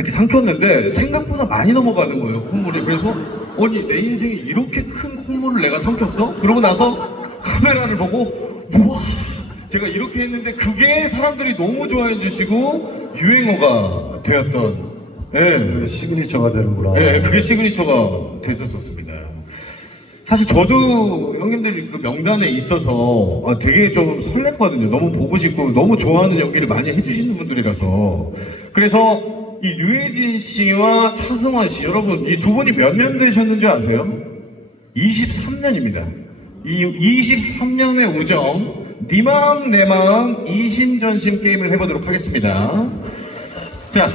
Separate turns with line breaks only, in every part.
이렇게 삼켰는데 생각보다 많이 넘어가는 거예요, 콧물이. 그래서 아니 내 인생에 이렇게 큰 콧물을 내가 삼켰어? 그러고 나서 카메라를 보고 우와, 제가 이렇게 했는데 그게 사람들이 너무 좋아해 주시고 유행어가 되었던, 예,
시그니처가 되는구나.
예, 그게 시그니처가 됐었습니다. 사실 저도 형님들 그 명단에 있어서 되게 좀 설렜거든요. 너무 보고 싶고 너무 좋아하는 연기를 많이 해주시는 분들이라서. 그래서 이 류혜진 씨와 차승원 씨, 여러분 이 두 분이 몇 년 되셨는지 아세요? 23년입니다. 이 23년의 우정, 네 마음 내 마음 이심전심 게임을 해보도록 하겠습니다. 자,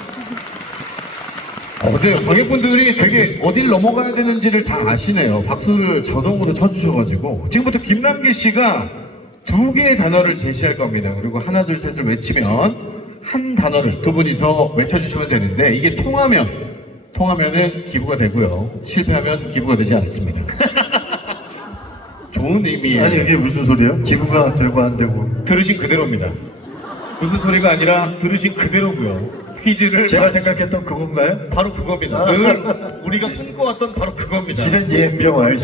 근데 관객분들이 되게 어딜 넘어가야 되는지를 다 아시네요. 박수를 저동으로 쳐주셔가지고. 지금부터 김남길 씨가 두 개의 단어를 제시할 겁니다. 그리고 하나, 둘, 셋을 외치면 한 단어를 두 분이서 외쳐주시면 되는데, 이게 통하면은 기부가 되고요. 실패하면 기부가 되지 않습니다. 좋은 의미예요.
아니 이게 무슨 소리야? 기부가 되고 안 되고.
들으신 그대로입니다. 무슨 소리가 아니라 들으신 그대로고요. 퀴즈를
제가 생각했던 그건가요?
바로 그겁니다. 늘 우리가 꿈꿔왔던 바로 그겁니다.
이런 예병 알지?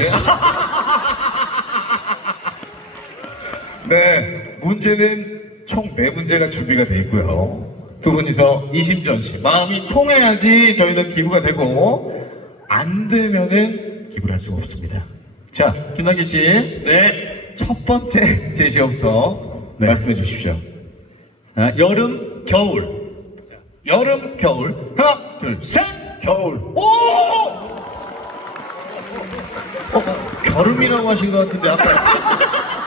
네, 문제는 총 4문제가 준비가 돼 있고요. 두 분이서 이심전심 마음이 통해야지 저희는 기부가 되고, 안 되면은 기부를 할 수가 없습니다. 자, 김남길 씨,
네.
첫 번째 제시어부터 말씀해 주십시오.
여름, 겨울.
여름, 겨울. 하나, 둘, 셋!
겨울.
오! 겨름이라고 하신 것 같은데, 아까.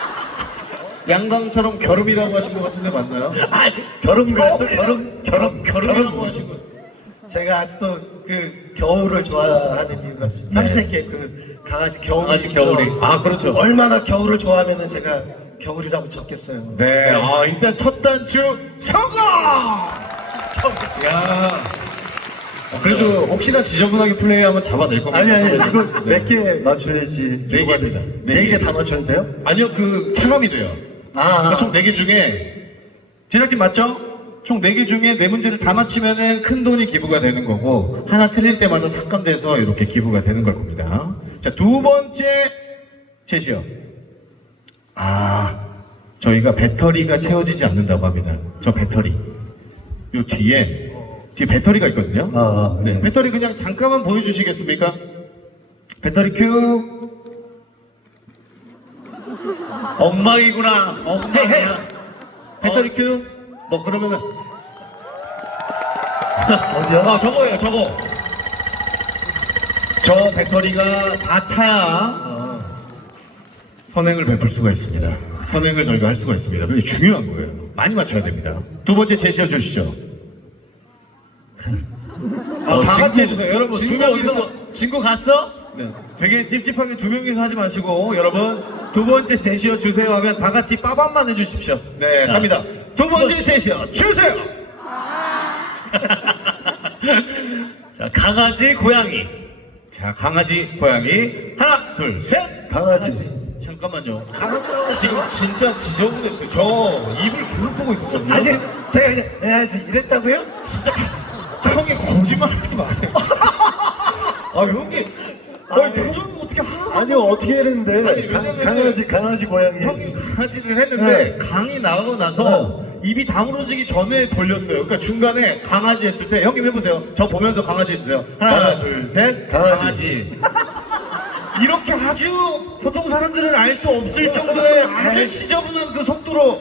양강처럼 겨름이라고 하신 것 같은데, 맞나요?
겨름 그랬어?
겨름이라고 하신 것.
제가 또 그 겨울을 좋아하는 이유가 삼색의 그 강아지 겨울이
강아지 겨울이.
아, 그렇죠.
얼마나 겨울을 좋아하면은 제가 겨울이라고 적겠어요.
네, 일단 첫 단추 성공! 야, 그래도 혹시나 지저분하게 플레이하면 잡아낼 겁니다.
아니 이거 몇 개 맞춰야지.
네 개입니다.
네 개 다 맞춰야 돼요?
아니요, 그 차감이 돼요. 그러니까 총 4개 중에, 제작진 맞죠? 총 4개 중에 4문제를 다 맞히면은 큰 돈이 기부가 되는 거고, 하나 틀릴 때마다 삭감돼서 이렇게 기부가 되는 걸 겁니다. 자, 두 번째 제시어. 저희가 배터리가 채워지지 않는다고 합니다. 저 배터리. 요 뒤에 배터리가 있거든요.
네.
배터리 그냥 잠깐만 보여주시겠습니까? 배터리 큐.
엉망이구나. 엉망이야.
배터리 큐. 뭐 그러면은
어디야?
저거예요, 저거. 저 배터리가 다 차야 선행을 베풀 수가 있습니다. 선행을 저희가 할 수가 있습니다. 그게 중요한 거예요. 많이 맞춰야 됩니다. 두 번째 제시어 주시죠. 다 같이 해주세요. 여러분, 두 명이서.
친구 갔어?
네, 되게 찝찝하게 두 명이서 하지 마시고, 여러분, 두 번째 제시어 주세요 하면 다 같이 빠밤만 해주십시오. 네,
자,
갑니다. 두 번째 제시어 주세요!
자, 강아지, 고양이.
자, 강아지, 고양이. 하나, 둘, 셋!
강아지.
잠깐만요. 지금 진짜 지저분했어요. 저 입을 계속 보고 있었거든요.
아니 제가 그냥 해야지 이랬다고요?
형이 거짓말 하지 마세요. 형님. 표정이 어떻게 하나도
아니 어떻게 했는데?
아니, 왜냐면은
강아지 고양이.
형이 강아지를 했는데 강이 나가고 나서 입이 다물어지기 전에 벌렸어요. 그러니까 중간에 강아지 했을 때 형님 해보세요. 저 보면서 강아지 해주세요. 하나, 둘, 셋.
강아지.
이렇게 아주 보통 사람들은 알 수 없을 정도의 아주 지저분한 그 속도로.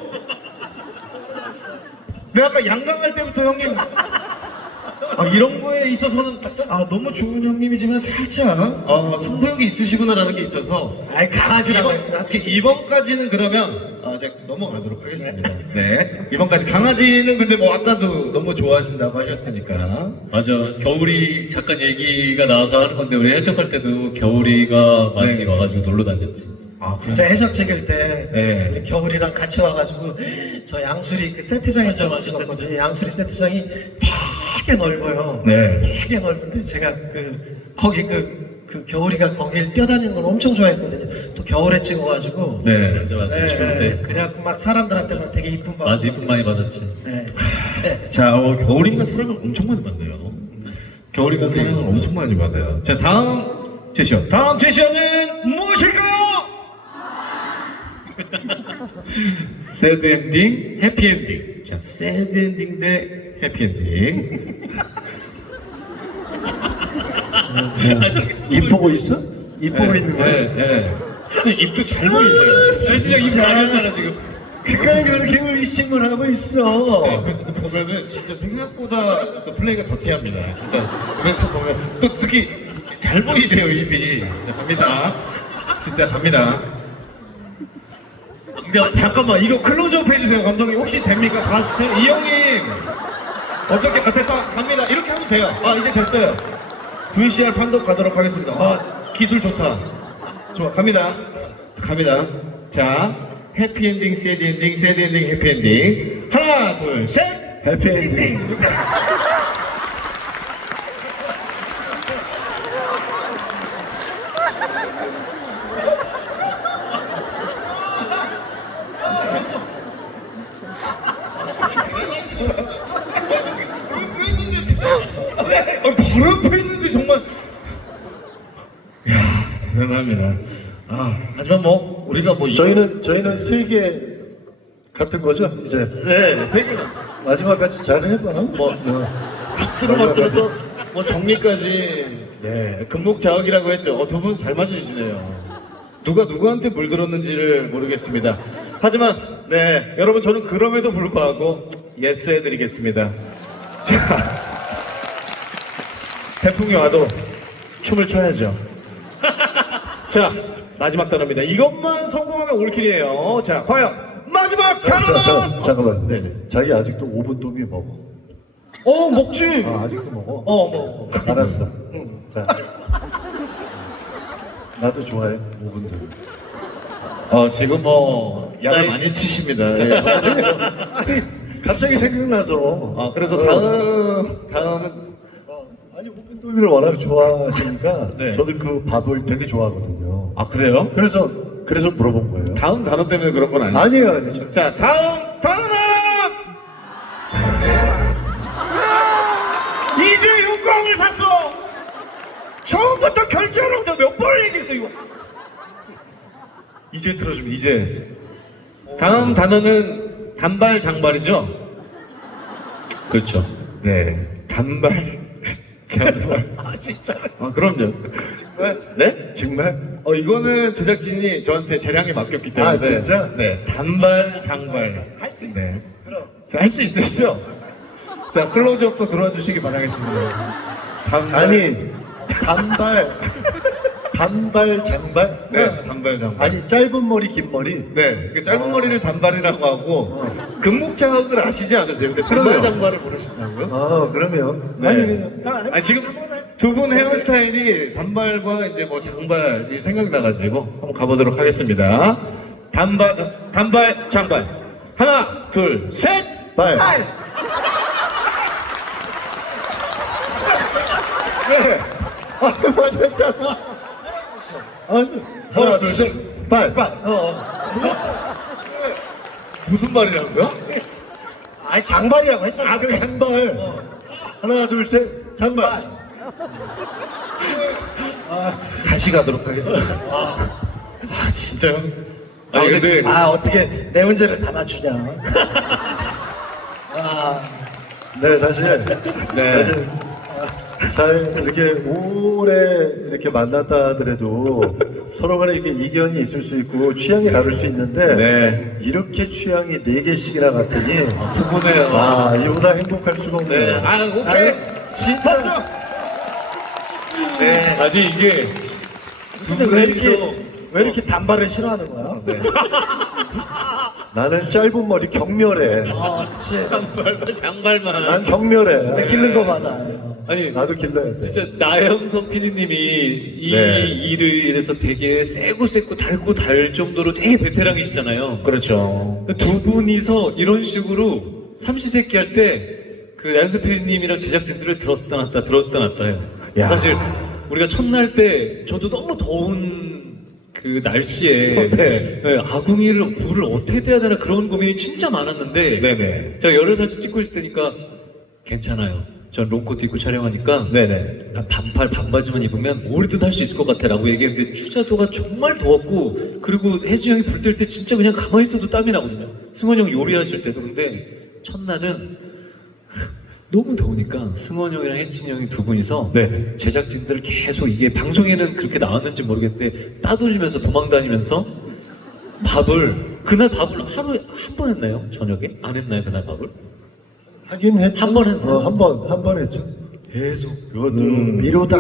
내가 아까 양강할 때부터 형님 이런 거에 있어서는 너무 좋은 형님이지만 살짝 승부욕이 있으시구나라는 게 있어서
강아지라고 했어요.
이번까지는 그러면 제가 넘어가도록 하겠습니다. 네, 이번까지 강아지는 근데 뭐 아까도 너무 좋아하신다고 하셨으니까.
맞아. 겨울이 잠깐 얘기가 나와서 하는 건데, 우리 해석할 때도 겨울이가 많이 와가지고 놀러 다녔지.
진짜 해적 찍을 때
네.
우리 겨울이랑 같이 와가지고 저 양수리 그 세트장에서 찍었거든요. 양수리 세트장이 되게 넓어요.
네.
되게 넓은데 제가 거기 그 겨울이가 거길 뛰어다니는 걸 엄청 좋아했거든요. 또 겨울에 찍어가지고.
네.
맞아. 추울 때.
그래갖고 막 사람들한테 막 되게 이쁨 받고.
맞아, 이쁨 많이 받았지.
네.
자, 겨울이가 사랑을 엄청 많이 받네요. 겨울이가 사랑을 엄청 많이 받아요. 자, 다음 제시어. 다음 제시어는 무엇일까요?
새드 엔딩, 해피 엔딩.
자, 새드 엔딩 대 해피 엔딩.
입 보고 있어? 입 보고 있는 거야?
네. 또 입도 잘 보이세요.
진짜 입 가렸잖아 지금.
그러니까 그렇게 의심을 하고 있어.
네, 그래서 보면은 진짜 생각보다 또 플레이가 더티합니다. 진짜. 그래서 보면 또 특히 잘 보이세요, 입이. 자, 갑니다. 진짜 갑니다. 야, 잠깐만, 이거 클로즈업 해주세요, 감독님. 혹시 됩니까? 봤을 때? 이 형님! 어떻게, 됐다, 갑니다. 이렇게 하면 돼요. 이제 됐어요. VCR 판독 가도록 하겠습니다. 기술 좋다. 좋아, 갑니다. 갑니다. 자, 해피엔딩, 새드엔딩, 새드엔딩, 해피엔딩. 하나, 둘, 셋!
해피엔딩.
바로 옆에 있는데 정말. 이야, 대단합니다. 하지만 뭐, 우리가 뭐.
저희는 세계 같은 거죠? 이제
네, 세 개.
마지막까지 잘 해봐.
휘뚜루마뚜루 뭐 정리까지. 네, 금목자학이라고 했죠. 두 분 잘 맞으시네요. 누가 누구한테 물들었는지를 모르겠습니다. 하지만, 네, 여러분 저는 그럼에도 불구하고 예스 해드리겠습니다. 자, 태풍이 와도 춤을 춰야죠. 자, 마지막 단어입니다. 이것만 성공하면 올킬이에요. 자, 과연 마지막 단어는?
잠깐만.
네네.
자기 아직도 5분 도미 먹어.
먹지.
아직도 먹어?
먹어.
알았어. 자. 나도 좋아해. 5분 도미.
지금 뭐 약을
사이-
많이 치십니다. 예.
아니, 갑자기 생각나서.
그래서 다음은
아니, 5분 도미를 워낙 좋아하시니까
네.
저도 그 밥을 되게 좋아하거든요.
그래요?
그래서 물어본 거예요.
다음 단어 때문에 그런 건 아니에요.
아니에요.
자, 다음 단어는 이제 육광을 샀어. 처음부터 결정을 내가 몇 번을 얘기했어 이거. 이제 들어주면 이제. 다음 단어는 단발 장발이죠?
그렇죠.
네, 단발 장발. 진짜? 그럼요. 네?
정말?
이거는 제작진이 저한테 재량에 맡겼기 때문에.
아, 진짜?
네, 단발, 장발. 할 수 있네. 할 수 있으시죠? 자, 클로즈업도 들어와 주시기 바라겠습니다.
아니, 단발, 장발?
네, 단발, 장발.
아니, 짧은 머리, 긴 머리?
네, 그 짧은 머리를 단발이라고 하고, 금목장학을 아시지 않으세요? 근데 단발,
그럼요.
장발을 모르시냐고요?
그러면.
네.
아니,
아니, 지금 두 분 헤어스타일이 단발과 이제 뭐 장발이 생각나가지고 한번 가보도록 하겠습니다. 단발, 장발. 하나, 둘, 셋!
발. 네. 맞았잖아. 아니, 하나, 둘, 셋. 발.
무슨 말이라고요?
아니, 장발이라고 했잖아. 그 장발. 하나, 둘, 셋. 장발.
다시 가도록 하겠습니다. 진짜요? 아니, 근데.
어떻게 내 문제를 다 맞추냐.
네, 사실.
네.
사실 잘 이렇게 오래 이렇게 만났다 하더라도 서로 간에 이렇게 이견이 있을 수 있고 취향이 다를 수 있는데
네.
이렇게 취향이 4개씩이나 같으니
부분해요.
이보다 행복할 수가 없네요.
네. 오케이.
진짜.
네. 아니, 이게.
근데 왜 이렇게 단발을 싫어하는 거야?
네.
나는 짧은 머리 경멸해.
그치.
장발만.
난 경멸해.
왜 기른 거 받아.
아니
나도 길러야 돼.
진짜 나영석 PD님이 이
네.
일을 이래서 되게 세고 달고 달 정도로 되게 베테랑이시잖아요.
그렇죠.
두 분이서 이런 식으로 삼시세끼 할 때 그 나영석 PD님이랑 제작진들을 들었다 놨다 해요.
야.
사실 우리가 첫날 때 저도 너무 더운 그 그 날씨에
네.
네, 아궁이를 불을 어떻게 떼야 되나 그런 고민이 진짜 많았는데
네네.
제가 열흘 달치 찍고 있을 테니까 괜찮아요. 전 롱코트 입고 촬영하니까
네네.
반팔 반바지만 입으면 뭐든지 할 수 있을 것 같아 라고 얘기했는데 추자도가 정말 더웠고 그리고 혜지 형이 불 뗄 때 진짜 그냥 가만히 있어도 땀이 나거든요. 승원 형 요리하실 때도. 근데 첫날은 너무 더우니까 승원 형이랑 혜진이 형이 두 분이서
네.
제작진들 계속 이게 방송에는 그렇게 나왔는지 모르겠는데 따돌리면서 도망다니면서 그날 밥을 하루에 한 번 했나요? 저녁에? 안 했나요? 그날 밥을?
하긴 했죠.
한 번 했나요?
한 번 했죠.
계속
그것도 미루다.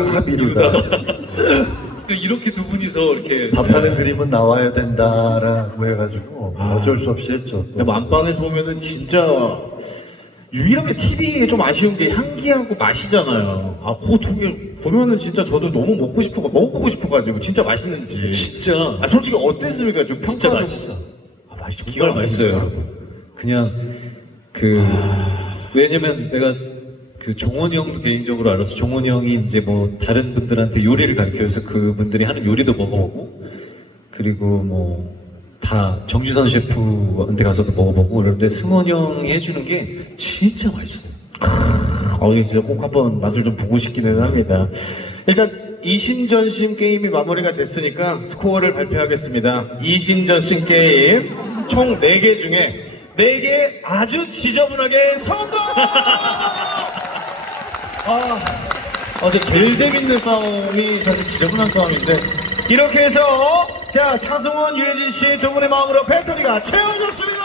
그러니까 이렇게 두 분이서 이렇게
밥하는 그림은 나와야 된다라고 해가지고 어쩔 수 없이 했죠. 또.
근데 만방에서 보면은 진짜 유일하게 TV에 좀 아쉬운 게 향기하고 맛이잖아요. 아, 그 두 개 보면은 진짜 저도 너무 먹어보고 싶어가지고 진짜 맛있는지.
진짜
아, 솔직히 어땠습니까? 좀
진짜
평가 좀.
맛있어.
아, 맛있어.
정말 맛있어요, 여러분. 그냥 왜냐면 내가 그 종원이 형도 개인적으로 알아서 종원이 형이 이제 뭐 다른 분들한테 요리를 가르쳐줘서 그분들이 하는 요리도 먹어보고 그리고 뭐 다 정지선 셰프한테 가서도 먹어보고 그런데 승원 형이 해주는 게 진짜 맛있어요.
이거 진짜 꼭 한번 맛을 좀 보고 싶기는 합니다. 일단 이신전심 게임이 마무리가 됐으니까 스코어를 발표하겠습니다. 이신전심 게임 총 4개 중에 4개 아주 지저분하게 성공! 어제 제일 재밌는 싸움이 사실 지저분한 싸움인데 이렇게 해서 자 차승원, 유해진 씨 두 분의 마음으로 배터리가 채워졌습니다.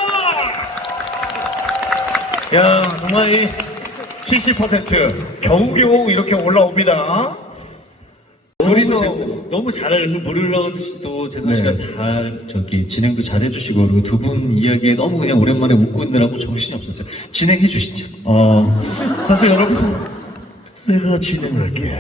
야 정말 이 70% 겨우겨우 이렇게 올라옵니다. 둘이서
너무 잘 물으려듯이 또 재선 씨가
네.
잘 저기 진행도 잘 해주시고 그리고 두 분 이야기에 너무 그냥 오랜만에 웃고 있느라고 정신이 없었어요. 진행해 주시죠.
사실 여러분 내가 진행할게.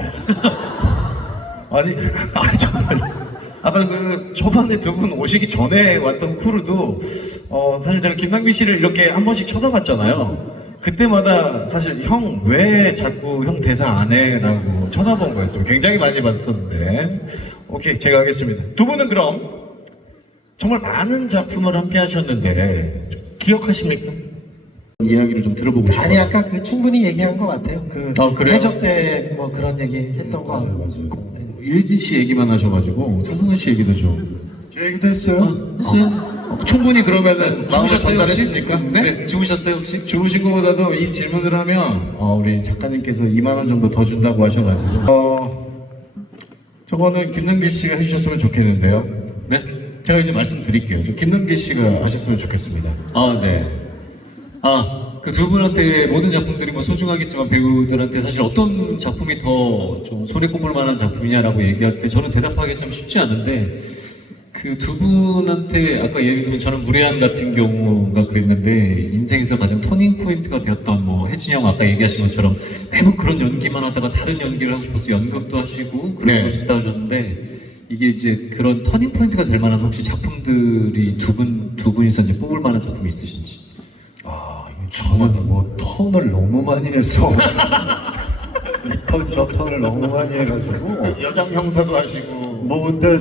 아니 정말 아까 그 초반에 두 분 오시기 전에 왔던 크루도 사실 제가 김남길 씨를 이렇게 한 번씩 쳐다봤잖아요. 그때마다 사실 형 왜 자꾸 형 대사 안 해? 라고 쳐다본 거였어요. 굉장히 많이 받았었는데 오케이 제가 하겠습니다. 두 분은 그럼 정말 많은 작품을 함께 하셨는데 기억하십니까? 이야기를 좀 들어보고 싶어요.
아니 아까 그 충분히 얘기한 것 같아요.
그래요?
해적 때 뭐 그런 얘기 했던 거.
맞아요.
유해진 씨 얘기만 하셔가지고 차승원 씨 얘기도 좀
제 얘기도 했어요.
충분히 그러면은 마음을 전달했으니까
네? 주무셨어요 혹시?
주무신 것보다도 이 질문을 하면 우리 작가님께서 2만 원 정도 더 준다고 하셔가지고 저거는 김남길 씨가 해주셨으면 좋겠는데요.
네?
제가 이제 말씀드릴게요. 저 김남길 씨가 하셨으면 좋겠습니다.
네. 그 두 분한테 모든 작품들이 뭐 소중하겠지만 배우들한테 사실 어떤 작품이 더 좀 손에 꼽을 만한 작품이냐라고 얘기할 때 저는 대답하기 참 쉽지 않은데 그 두 분한테 아까 예를 들면 저는 무례한 같은 경우가 그랬는데 인생에서 가장 터닝 포인트가 되었던 뭐 혜진이 형 아까 얘기하신 것처럼 매번 그런 연기만 하다가 다른 연기를 하고 싶어서 연극도 하시고 그러고
네.
싶다 하셨는데 이게 이제 그런 터닝 포인트가 될 만한 혹시 작품들이 두 분이서 이제 뽑을 만한 작품이 있으신지?
저는 뭐 턴을 너무 많이 해서 이 턴 저 턴을 너무 많이 해가지고
여장 형사도 하시고
뭐 근데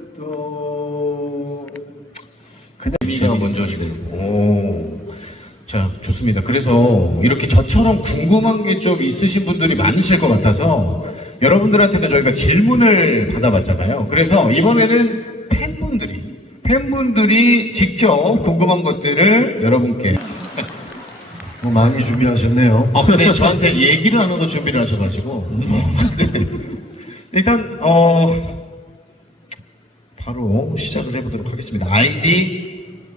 그냥
미가 먼저 자 좋습니다. 그래서 이렇게 저처럼 궁금한 게 좀 있으신 분들이 많으실 것 같아서 여러분들한테도 저희가 질문을 받아봤잖아요. 그래서 이번에는 팬분들이 직접 궁금한 것들을 여러분께
뭐 많이 준비하셨네요.
근데 저한테 얘기를 안 하고 준비를 하셔가지고 일단 바로 시작을 해보도록 하겠습니다. 아이디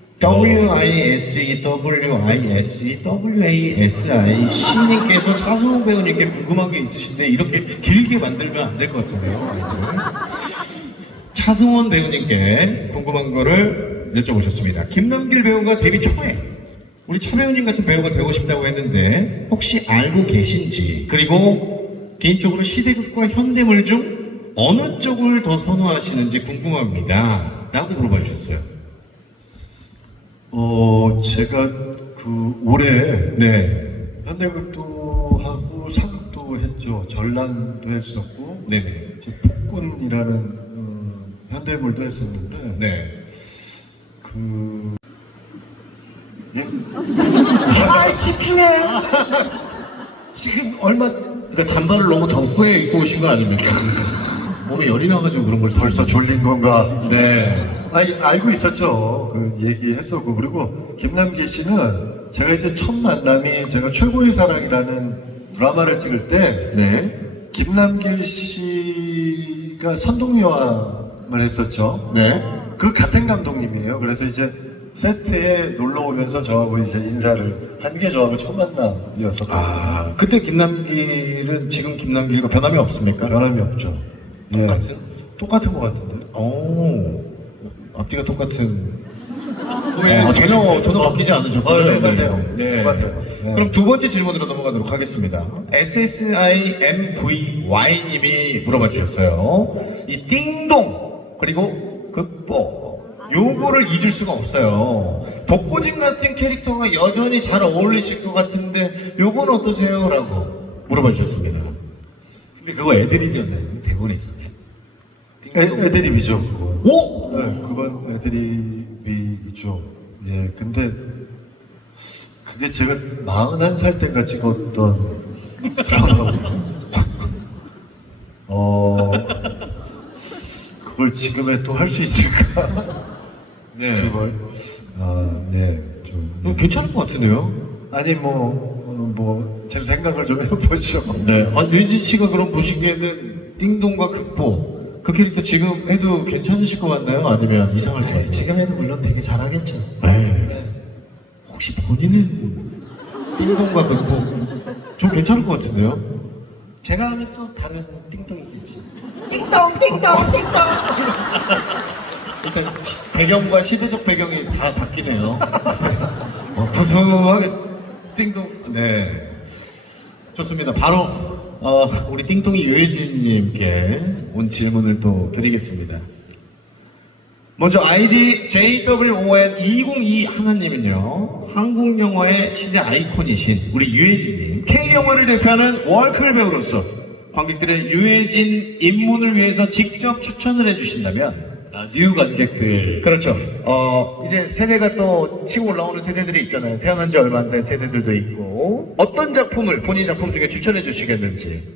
WISEWASI 차승원 배우님께 궁금한 게 있으신데 이렇게 길게 만들면 안 될 것 같은데요. 아이디를. 차승원 배우님께 궁금한 거를 여쭤보셨습니다. 김남길 배우가 데뷔 초에 우리 차 배우님 같은 배우가 되고 싶다고 했는데 혹시 알고 계신지 그리고 개인적으로 시대극과 현대물 중 어느 쪽을 더 선호하시는지 궁금합니다 라고 물어봐 주셨어요.
제가 그 올해
네.
현대극도 하고 사극도 했죠. 전란도 했었고
네네.
이제 폭군이라는 현대물도 했었는데
네.
그 예?
아, 집중해. 지금 얼마
그러니까 잠바를 너무 덮고 입고 오신 거 아닙니까? 몸에 열이 나가지고 그런 걸
벌써 졸린 건가?
네.
아니, 알고 있었죠. 그 얘기했었고. 그리고 김남길 씨는 제가 이제 첫 만남이 제가 최고의 사랑이라는 드라마를 찍을 때
네.
김남길 씨가 선동여왕을 했었죠.
네.
그 같은 감독님이에요. 그래서 이제 세트에 놀러 오면서 저하고 이제 인사를 한 게 저하고 첫 만남이었었거든요.
아, 그때 김남길은 지금 김남길과 변함이 없습니까?
변함이 없죠. 예.
똑같은?
똑같은 것 같은데.
오, 앞뒤가 똑같은. 전혀 바뀌지 않으셨고요.
똑같아요.
네.
똑같아요. 네.
그럼 두 번째 질문으로 넘어가도록 하겠습니다. SSIMVY님이 물어봐 주셨어요. 이 띵동 그리고 극보 요거를 잊을 수가 없어요. 독고진 같은 캐릭터가 여전히 잘 어울리실 것 같은데 요건 어떠세요? 라고 물어봐 주셨습니다.
근데 그거 애드립이었나요? 대본에 있어요.
애드립이죠, 그거.
오!
네, 그건 애드립이죠. 예, 근데 그게 제가 41살 때가 찍었던 드라마거든요. 그걸 지금에 또 할 수 있을까?
네.
그걸 네, 좀
괜찮을 것 같은데요?
아니 제 생각을 좀 해보죠.
네. 아, 유진 씨가 그럼 보시기에는 띵동과 극보 그 캐릭터 지금 해도 괜찮으실 것 같나요? 아니면 이상할 것 같나요?
지금 해도 물론 되게 잘하겠죠.
네. 혹시 본인은 띵동과 극보 좀 괜찮을 것 같은데요?
제가 하면 또 다른 띵동이겠지.
일단 배경과 시대적 배경이 다 바뀌네요. 구수하게 띵동. 네. 좋습니다. 바로 우리 띵동이 유해진님께 온 질문을 또 드리겠습니다. 먼저 아이디 JWON202 하나님은요, 한국 영화의 시대 아이콘이신 우리 유해진님, K 영화를 대표하는 월클 배우로서 관객들의 유해진 입문을 위해서 직접 추천을 해주신다면.
뉴 관객들.
그렇죠. 이제 세대가 또 치고 올라오는 세대들이 있잖아요. 태어난 지 얼마 안 된 세대들도 있고. 어떤 작품을 본인 작품 중에 추천해 주시겠는지.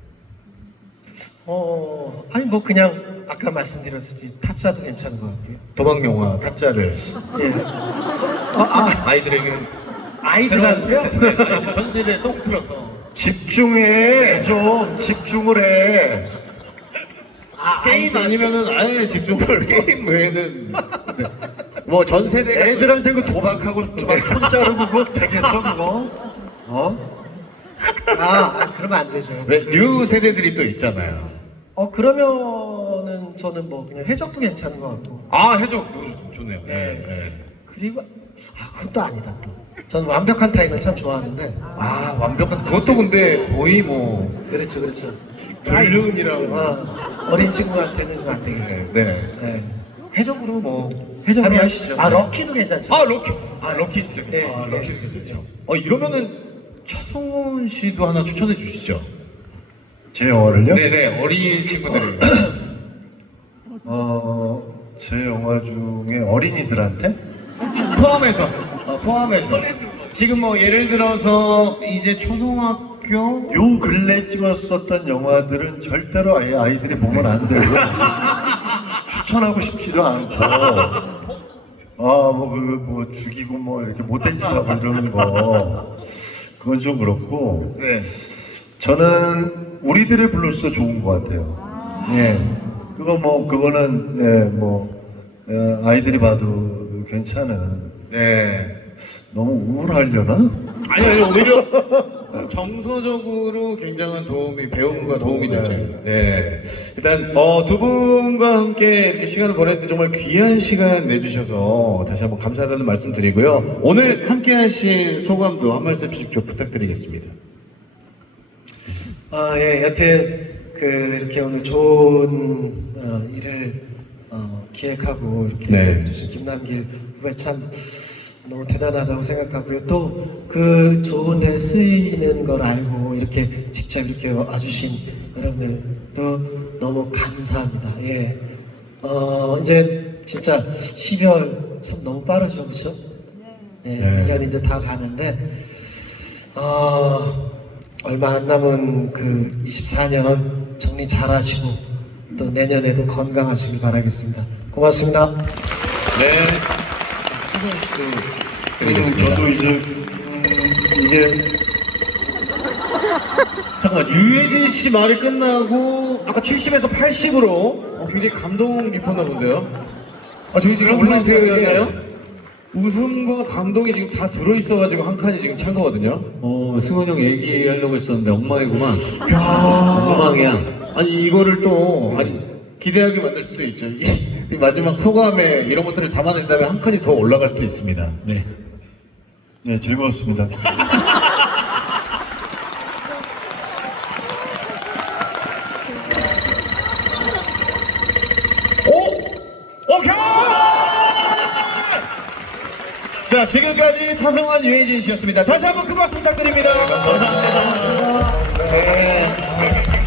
아니 뭐 그냥 아까 말씀드렸듯이 타짜도 괜찮은 것 같고요.
도망영화 타짜를
예.
아이들에게
아이들한테요?
네, 전 세대에 똥 틀어서
집중해, 좀 집중을 해.
게임 아니면은 아예 집중을 게임 외에는 뭐 전 세대가
애들한테 그 도박하고 막 손자르고 그거 되겠어 그거?
그러면 안 되죠.
왜 뉴 세대들이 또 있잖아요.
그러면은 저는 뭐 그냥 해적도 괜찮은 것 같고.
해적 좋네요. 네.
그리고 그것도 아니다 또. 저는 완벽한 타인을 참 좋아하는데.
완벽한 그것도 근데 거의 뭐
그렇죠.
불륜이랑
어린 친구한테는 좀 안 되겠네.
네. 해적으로 뭐
해적
합의하시죠.
럭키도 괜찮죠.
럭키 진짜
네,
럭키도 괜찮죠. 이러면은 차성원 씨도 하나 추천해 주시죠.
제 영화를요?
네네 어린 친구들이.
제 영화 중에 어린이들한테?
포함해서 지금 뭐 예를 들어서 이제 초등학교
요 근래 찍었었던 영화들은 절대로 아이들이 보면 안 되고 추천하고 싶지도 않고 죽이고 뭐 이렇게 못된 짓 하고 이러는 거 그건 좀 그렇고
네.
저는 우리들의 블루스 좋은 것 같아요. 예, 그거는 아이들이 봐도 괜찮은.
네.
너무 우울하려나?
아니 오히려 정서적으로 굉장한 배움과 도움이 되죠. 네. 일단 두 분과 함께 이렇게 시간을 보냈는데 정말 귀한 시간 내주셔서 다시 한번 감사하다는 말씀 드리고요. 오늘 함께하신 소감도 한 말씀씩 좀 부탁드리겠습니다.
여튼 이렇게 오늘 좋은 일을 기획하고 이렇게 해주신 김남길 후배 참 너무 대단하다고 생각하고요. 또 그 좋은 데 쓰이는 걸 알고 이렇게 직접 이렇게 와주신 여러분들도 너무 감사합니다. 예. 이제 진짜 12월 참 너무 빠르죠, 그렇죠? 네,
네.
1년 이제 다 가는데 얼마 안 남은 그 24년 정리 잘하시고 또 내년에도 건강하시길 바라겠습니다. 고맙습니다.
네. 최선 씨도 드리겠습니다.
저도 이제 이게
잠깐 유해진 씨 말이 끝나고 아까 70에서 80으로 굉장히 감동 깊었나 본데요. 저희 지금
그런 멘트였나요?
웃음과 감동이 지금 다 들어있어가지고 한 칸이 지금 찬 거거든요.
승원 형 얘기하려고 했었는데 엉망이구만.
야,
엉망이야.
아니 이거를 또 기대하게 만들 수도 있죠. 이 마지막 소감에 이런 것들을 담아낸다면 한 칸이 더 올라갈 수도 있습니다.
네.
네, 즐거웠습니다.
오케이! 자, 지금까지 차승원, 유해진 씨였습니다. 다시 한번 큰 박수 부탁드립니다. 감사합니다. 네.